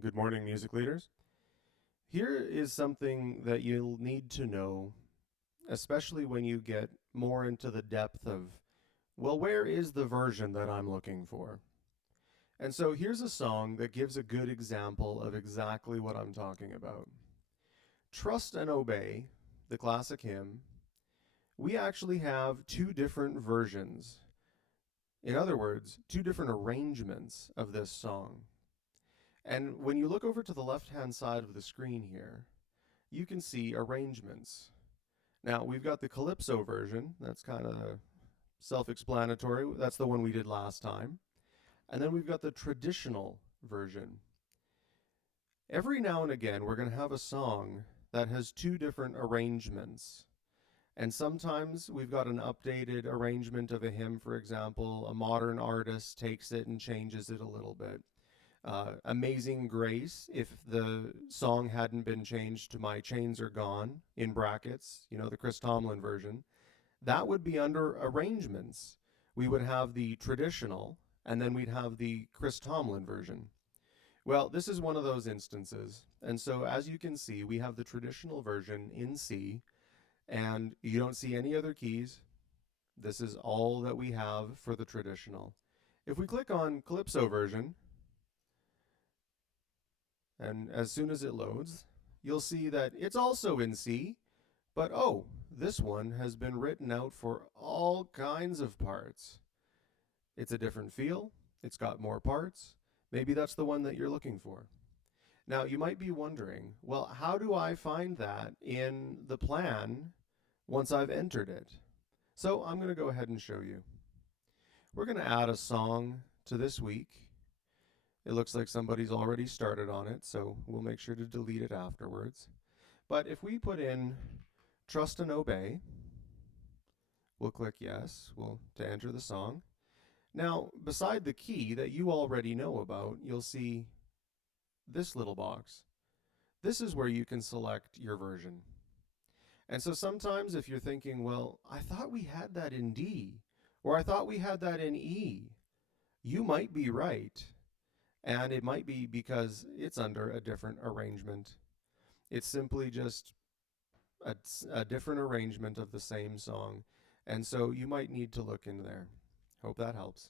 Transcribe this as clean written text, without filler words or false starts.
Good morning, music leaders. Here is something that you'll need to know, especially when you get more into the depth of, well, where is the version that I'm looking for? And so here's a song that gives a good example of exactly what I'm talking about. Trust and Obey, the classic hymn, we actually have two different versions. In other words, two different arrangements of this song. And when you look over to the left hand side of the screen here, you can see arrangements. Now, we've got the Calypso version. That's kind of self explanatory. That's the one we did last time. And then we've got the traditional version. Every now and again, we're going to have a song that has two different arrangements. And sometimes we've got an updated arrangement of a hymn, for example. A modern artist takes it and changes it a little bit. Amazing Grace, if the song hadn't been changed to My Chains Are Gone, in brackets, the Chris Tomlin version, that would be under arrangements. We would have the traditional, and then we'd have the Chris Tomlin version. Well, this is one of those instances. And so, as you can see, we have the traditional version in C, and you don't see any other keys. This is all that we have for the traditional. If we click on Calypso version, and as soon as it loads, you'll see that it's also in C, but oh, this one has been written out for all kinds of parts. It's a different feel, it's got more parts. Maybe that's the one that you're looking for. Now, you might be wondering, well, how do I find that in the plan once I've entered it? So I'm going to go ahead and show you. We're going to add a song to this week. It looks like somebody's already started on it, so we'll make sure to delete it afterwards. But if we put in Trust and Obey, we'll click yes, to enter the song. Now, beside the key that you already know about, you'll see this little box. This is where you can select your version. And so sometimes if you're thinking, well, I thought we had that in D, or I thought we had that in E, you might be right. And it might be because it's under a different arrangement. It's simply just a different arrangement of the same song. And so you might need to look in there. Hope that helps.